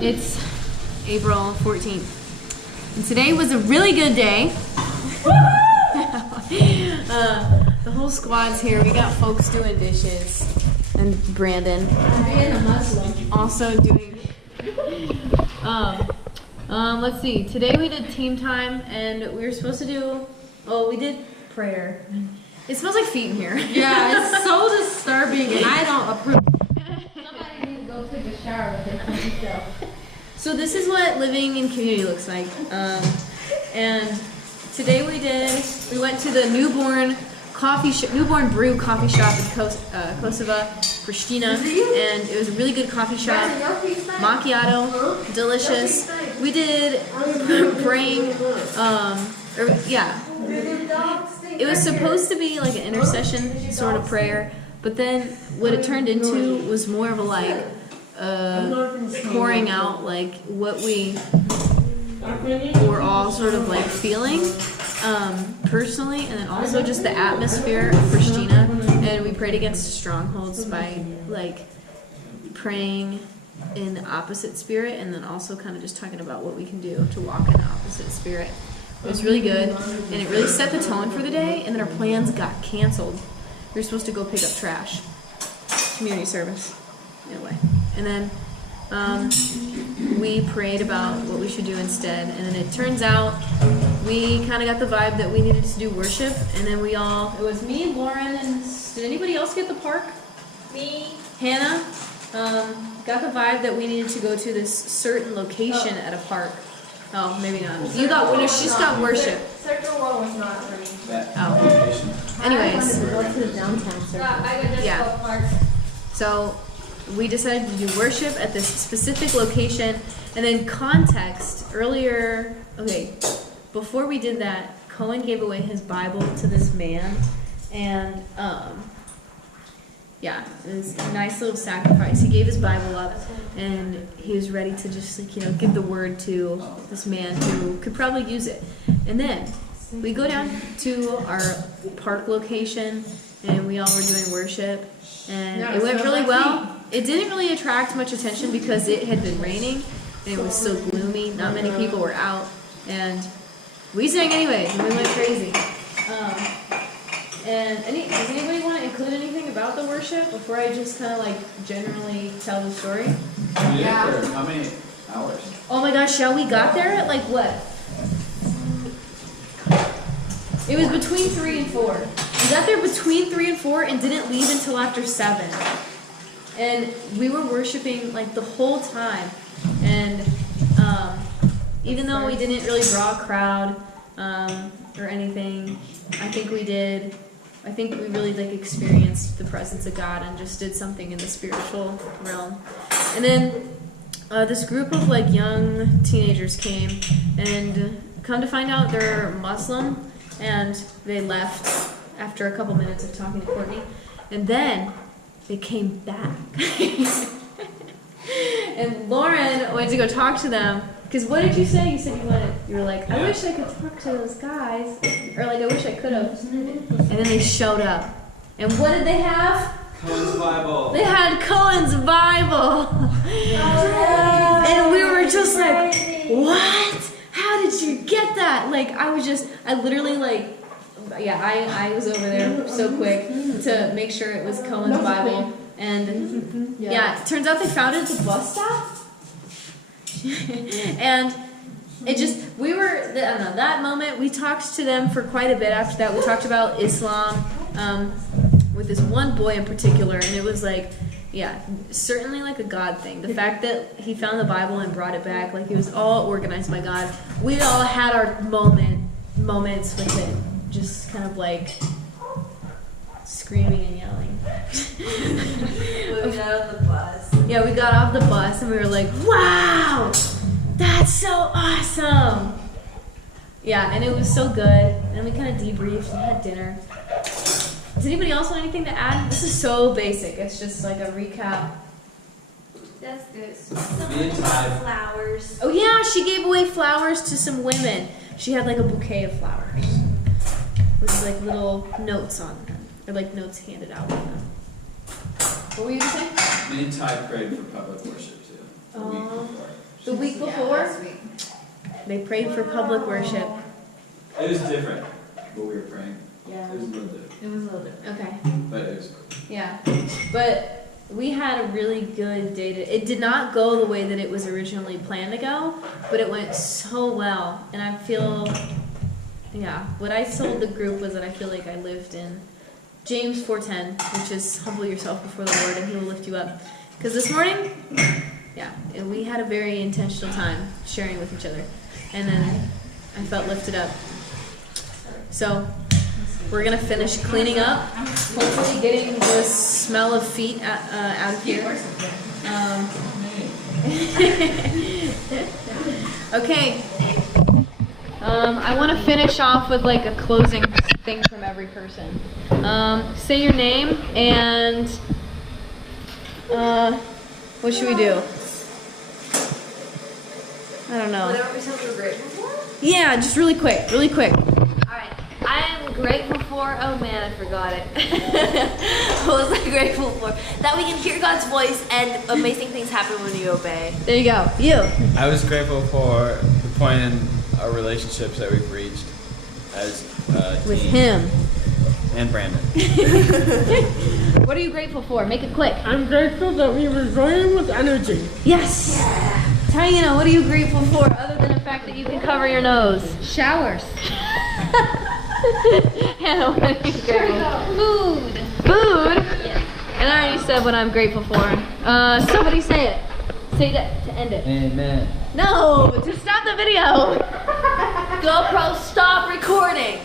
It's April 14th. And today was a really good day. The whole squad's here. We got folks doing dishes. And Brandon. Being a Muslim. Also doing... let's see. Today we did team time and we were supposed to do... Oh, we did prayer. It smells like feet in here. Yeah, it's so disturbing and I don't approve. Somebody needs to go take a shower with it. So this is what living in community looks like. And today we went to the Newborn Brew coffee shop in Kosovo, Pristina, and it was a really good coffee shop. Macchiato, delicious. We did praying, it was supposed to be like an intercession sort of prayer, but then what it turned into was more of a pouring out like what we were all sort of like feeling personally, and then also just the atmosphere of Pristina. And we prayed against strongholds by like praying in the opposite spirit, and then also kind of just talking about what we can do to walk in the opposite spirit. It was really good, and it really set the tone for the day. And then our plans got canceled. We were supposed to go pick up trash, community service, in a way. And then we prayed about what we should do instead. And then it turns out we kind of got the vibe that we needed to do worship. And then it was me, Lauren, and did anybody else get the park? Me. Hannah got the vibe that we needed to go to this certain location at a park. Oh, maybe not. She just got worship. Circle 1 was not for me. Oh. Anyways. Go to the downtown circle. I would just go park. So we decided to do worship at this specific location, and then context earlier. Okay, before we did that, Cohen gave away his Bible to this man, and it was a nice little sacrifice. He gave his Bible up, and he was ready to just give the word to this man who could probably use it. And then we go down to our park location, and we all were doing worship, and it went really well. It didn't really attract much attention because it had been raining, and it was so gloomy. Not many people were out, and we sang anyways, and we went crazy. Does anybody want to include anything about the worship before I just kind of generally tell the story? Yeah. How many hours? Oh my gosh, we got there at what? It was between 3 and 4. We got there between 3 and 4 and didn't leave until after 7. And we were worshiping the whole time. And even though we didn't really draw a crowd or anything, I think we really experienced the presence of God and just did something in the spiritual realm. And then this group of young teenagers came, and come to find out they're Muslim, and they left after a couple minutes of talking to Courtney, and then they came back. And Lauren went to go talk to them. Because what did you say? You said you were like, I wish I could talk to those guys. Or I wish I could have. And then they showed up. And what did they have? Cohen's Bible. They had Cohen's Bible. And we were just like, what? How did you get that? I was over there so quick to make sure it was Cohen's Bible. And it turns out they found it at the bus stop. And that moment, we talked to them for quite a bit after that. We talked about Islam with this one boy in particular, and it was certainly a God thing. The fact that he found the Bible and brought it back, it was all organized by God. We all had our moments with it, just kind of screaming and yelling. We got off the bus. Yeah, we got off the bus and we were like, wow, that's so awesome. Yeah, and it was so good. And we kind of debriefed and had dinner. Does anybody else want anything to add? This is so basic. It's just a recap. That's good. Flowers. Oh yeah, she gave away flowers to some women. She had a bouquet of flowers with little notes on them. Or notes handed out with them. What were you saying? Me and Ty prayed for public worship too. A week before. The week before, they prayed for public worship. It was different, but we were praying. Yeah. It was a little different, It was a little different. Okay. but it was cool. Yeah. But we had a really good day. It did not go the way that it was originally planned to go, but it went so well. And I feel, yeah, what I told the group was that I feel like I lived in James 4:10, which is humble yourself before the Lord and he will lift you up. Because this morning, yeah, and we had a very intentional time sharing with each other. And then I felt lifted up. So we're going to finish cleaning up, hopefully getting the smell of feet out of here. Okay. I want to finish off with like a closing thing from every person. Say your name and what should we do? I don't know. Whatever we said we were grateful for? Yeah, just really quick, really quick. Alright. I am grateful for, oh man, I forgot it. What was I grateful for? That we can hear God's voice and amazing things happen when you obey. There you go. You. I was grateful for the point in our relationships that we've reached as a With team. him. And Brandon. What are you grateful for? Make it quick. I'm grateful that we were running with energy. Yes. Taina, what are you grateful for other than the fact that you can cover your nose? Showers. Hannah, what are you grateful for? Food. Food? Yes. And I already said what I'm grateful for. Somebody say it. Say that to end it. Amen. No, to stop the video. GoPro, stop recording.